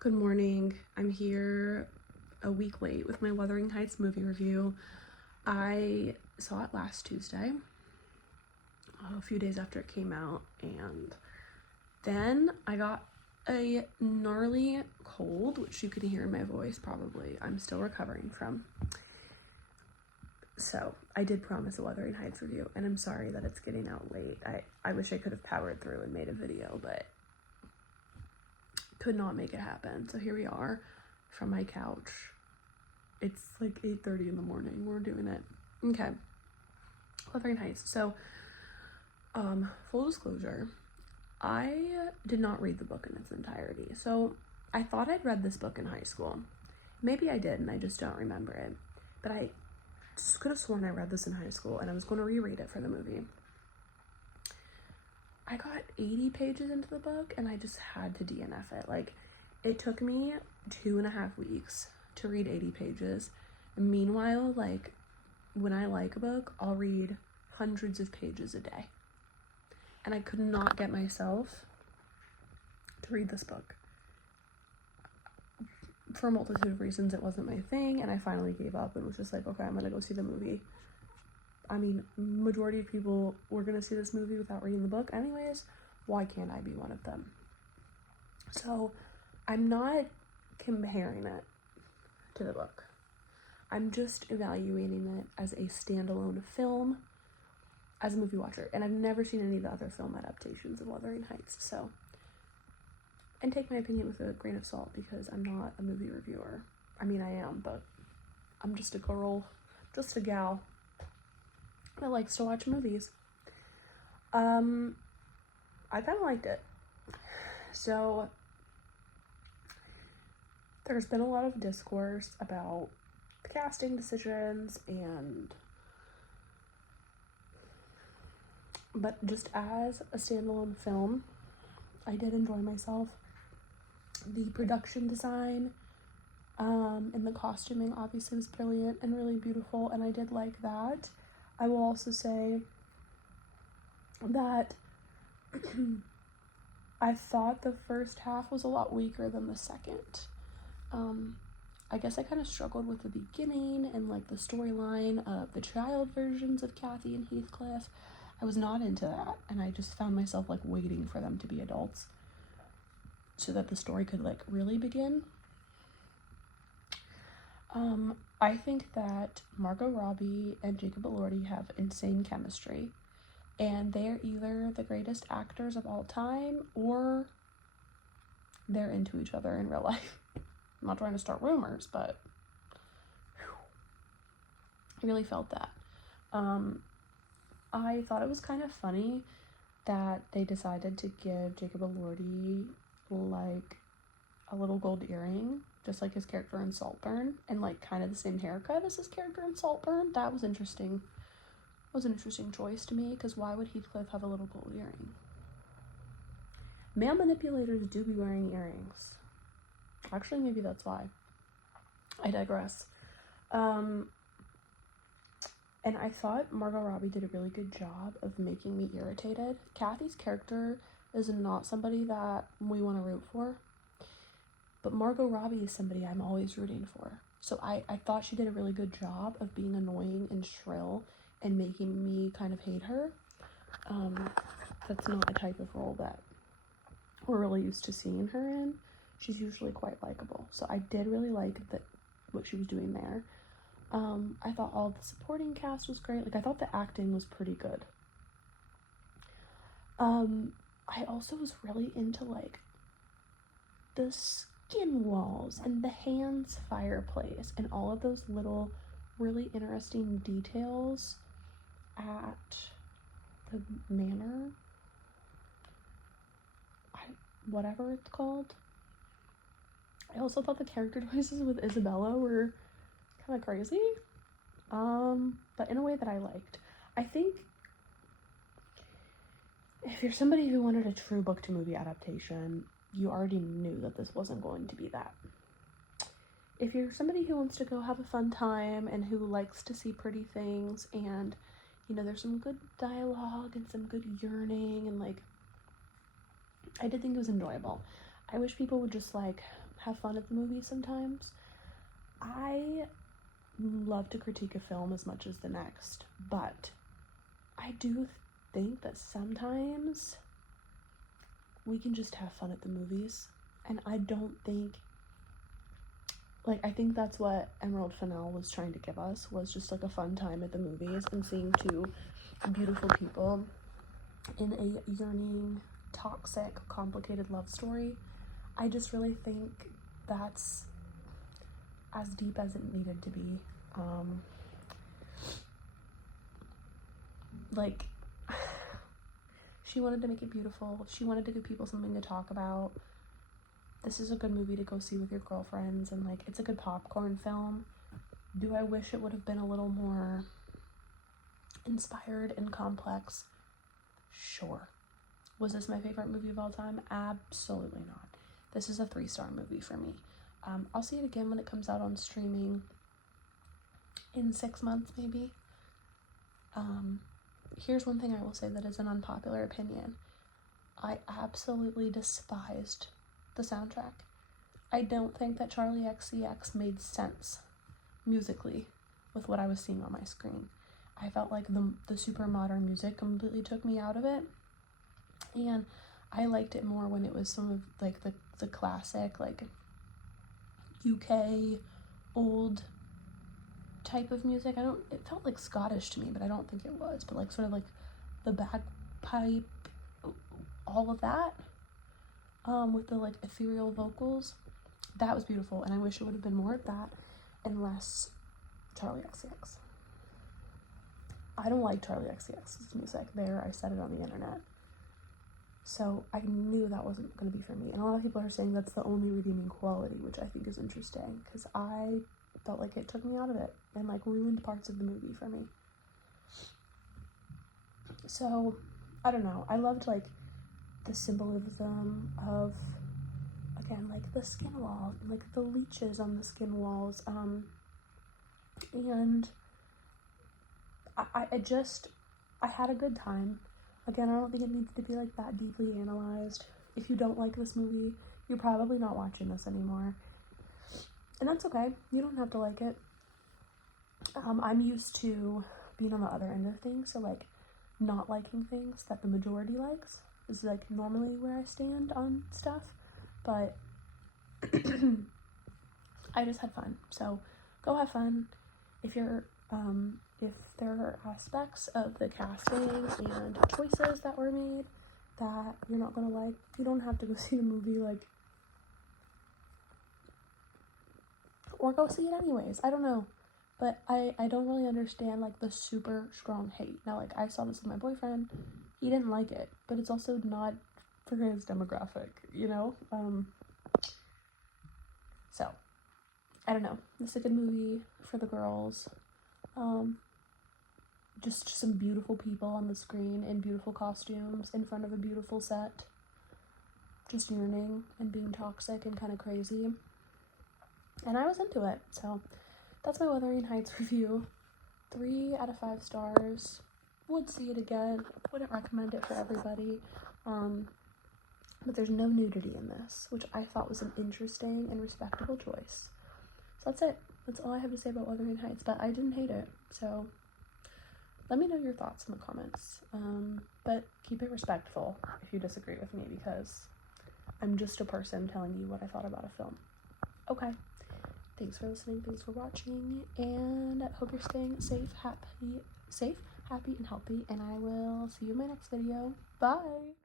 Good morning. I'm here a week late with my Wuthering Heights movie review. I saw it last Tuesday, a few days after it came out, and then I got a gnarly cold, which you can hear in my voice probably. I'm still recovering from. So I did promise a Wuthering Heights review, and I'm sorry that it's getting out late. I wish I could have powered through and made a video, but could not make it happen. So here we are from my couch. It's like 8:30 in the morning. We're doing it. Okay. Wuthering Heights. So, full disclosure, I did not read the book in its entirety. So I thought I'd read this book in high school. Maybe I did, and I just don't remember it. But I just could have sworn I read this in high school, and I was going to reread it for the movie. I got 80 pages into the book, and I just had to DNF it. Like, it took me 2.5 weeks to read 80 pages. And meanwhile, like, when I like a book, I'll read hundreds of pages a day. And I could not get myself to read this book. For a multitude of reasons, it wasn't my thing, and I finally gave up and was just like, okay, I'm gonna go see the movie. I mean, majority of people were gonna see this movie without reading the book anyways. Why can't I be one of them? So I'm not comparing it to the book. I'm just evaluating it as a standalone film, as a movie watcher. And I've never seen any of the other film adaptations of Wuthering Heights, so. And take my opinion with a grain of salt, because I'm not a movie reviewer. I mean, I am, but I'm just a girl, just a gal that likes to watch movies. I kind of liked it. So there's been a lot of discourse about the casting decisions, but just as a standalone film, I did enjoy myself. The production design and the costuming obviously was brilliant and really beautiful, and I did like that. I will also say that I thought the first half was a lot weaker than the second. I guess I kind of struggled with the beginning and like the storyline of the child versions of Kathy and Heathcliff. I was not into that, and I just found myself like waiting for them to be adults so that the story could like really begin. I think that Margot Robbie and Jacob Elordi have insane chemistry, and they're either the greatest actors of all time or they're into each other in real life. I'm not trying to start rumors, but I really felt that. I thought it was kind of funny that they decided to give Jacob Elordi like a little gold earring, just like his character in Saltburn, and like kind of the same haircut as his character in Saltburn. That was interesting. It was an interesting choice to me, because why would Heathcliff have a little gold earring? Male manipulators do be wearing earrings. Actually, maybe that's why. I digress. And I thought Margot Robbie did a really good job of making me irritated. Kathy's character is not somebody that we want to root for, but Margot Robbie is somebody I'm always rooting for. So I thought she did a really good job of being annoying and shrill and making me kind of hate her. That's not a type of role that we're really used to seeing her in. She's usually quite likable. So I did really like what she was doing there. I thought all the supporting cast was great. Like, I thought the acting was pretty good. I also was really into like the skin walls and the Hands fireplace and all of those little really interesting details at the manor, whatever it's called. I also thought the character choices with Isabella were kind of crazy, but in a way that I liked. I think if you're somebody who wanted a true book to movie adaptation, you already knew that this wasn't going to be that. If you're somebody who wants to go have a fun time and who likes to see pretty things, and you know, there's some good dialogue and some good yearning, and like, I did think it was enjoyable. I wish people would just like have fun at the movies sometimes. I love to critique a film as much as the next, but I do think that sometimes we can just have fun at the movies, and I don't think, like, I think that's what Emerald Fennell was trying to give us, was just like a fun time at the movies and seeing two beautiful people in a yearning, toxic, complicated love story. I just really think that's as deep as it needed to be. Like, she wanted to make it beautiful. She wanted to give people something to talk about. This is a good movie to go see with your girlfriends, and like, it's a good popcorn film. Do I wish it would have been a little more inspired and complex? Sure. Was this my favorite movie of all time? Absolutely not. This is a 3-star movie for me. I'll see it again when it comes out on streaming in 6 months, maybe. Here's one thing I will say that is an unpopular opinion. I absolutely despised the soundtrack. I don't think that Charlie XCX made sense musically with what I was seeing on my screen. I felt like the super modern music completely took me out of it, and I liked it more when it was some of like the classic, like UK old type of music. It felt like Scottish to me, but I don't think it was, but like sort of like the bagpipe, all of that, with the like ethereal vocals. That was beautiful, and I wish it would have been more of that and less Charlie XCX. I don't like Charlie XCX's music. There, I said it on the internet. So I knew that wasn't going to be for me. And a lot of people are saying that's the only redeeming quality, which I think is interesting, because I felt like it took me out of it and like ruined parts of the movie for me. So I don't know. I loved like the symbolism of, again, like the skin walls, like the leeches on the skin walls. And I had a good time. Again, I don't think it needs to be like that deeply analyzed. If you don't like this movie, you're probably not watching this anymore. And that's okay. You don't have to like it. I'm used to being on the other end of things, so like not liking things that the majority likes is like normally where I stand on stuff. But I just had fun. So go have fun. If there are aspects of the casting and choices that were made that you're not gonna like, you don't have to go see the movie, like, or go see it anyways. I don't know, but I don't really understand like the super strong hate. Now, like, I saw this with my boyfriend, he didn't like it, but it's also not for his demographic, you know? So I don't know. This is a good movie for the girls. Just some beautiful people on the screen in beautiful costumes in front of a beautiful set. Just yearning and being toxic and kind of crazy. And I was into it. So that's my Wuthering Heights review. 3 out of 5 stars. Would see it again. Wouldn't recommend it for everybody. But there's no nudity in this, which I thought was an interesting and respectable choice. So that's it. That's all I have to say about Wuthering Heights, but I didn't hate it. So let me know your thoughts in the comments. But keep it respectful if you disagree with me, because I'm just a person telling you what I thought about a film. Okay. Thanks for listening. Thanks for watching. And I hope you're staying safe, happy, and healthy. And I will see you in my next video. Bye.